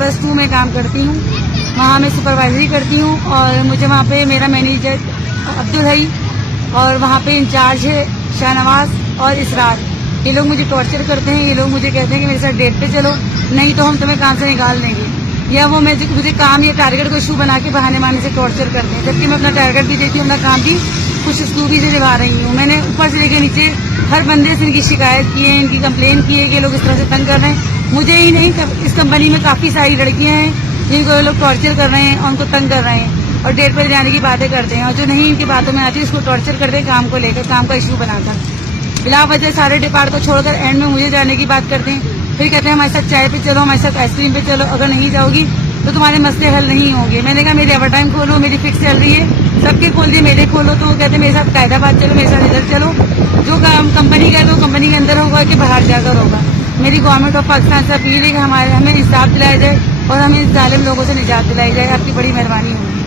+2 में काम करती हूँ। वहाँ मैं सुपरवाइजरी करती हूँ और मुझे वहाँ पे मेरा मैनेजर अब्दुल हई और वहाँ पे इंचार्ज है शाहनवाज और इसरार। ये लोग मुझे टॉर्चर करते हैं। ये लोग मुझे कहते हैं कि मेरे साथ डेट पे चलो, नहीं तो हम तुम्हें काम से निकाल देंगे, या वो मुझे काम या टारगेट को इशू बना के बहाने मारने से टॉर्चर करते हैं, जबकि मैं अपना टारगेट भी देती हूँ, अपना काम भी कुछ खूबी से निभा रही हूँ। मैंने ऊपर से लेकर नीचे हर बंदे से इनकी शिकायत की है, इनकी कंप्लेन की है कि लोग इस तरह से तंग कर रहे हैं। मुझे ही नहीं, इस कंपनी में काफी सारी लड़कियां हैं जिनको ये लोग टॉर्चर कर रहे हैं और उनको तंग कर रहे हैं और डेट पर जाने की बातें करते हैं, और जो नहीं इनकी बातों में आती है उसको टॉर्चर करते हैं काम को लेकर, काम का इशू बनाकर। बिला वजह सारे डिपार्ट को छोड़कर एंड में मुझे जाने की बात करते हैं। फिर कहते हैं हमारे साथ चाय पे चलो, हमारे साथ आइसक्रीम पे चलो, अगर नहीं जाओगी तो तुम्हारे मसले हल नहीं होंगे। मैंने कहा मेरी ओवर टाइम खोलो, मेरी फिक्स सैलरी है, सबके खोल दिए, मेरे खोलो। तो वो कहते हैं मेरे साथ कायदाबाद चलो, मेरे साथ इधर चलो, जो काम कंपनी का तो कंपनी के अंदर होगा कि बाहर जाकर होगा। मेरी गवर्नमेंट ऑफ पाकिस्तान से अपील है कि हमें इंसाफ दिलाया जाए और हमें इन जालिम लोगों से निजात दिलाई जाए। आपकी बड़ी मेहरबानी होगी।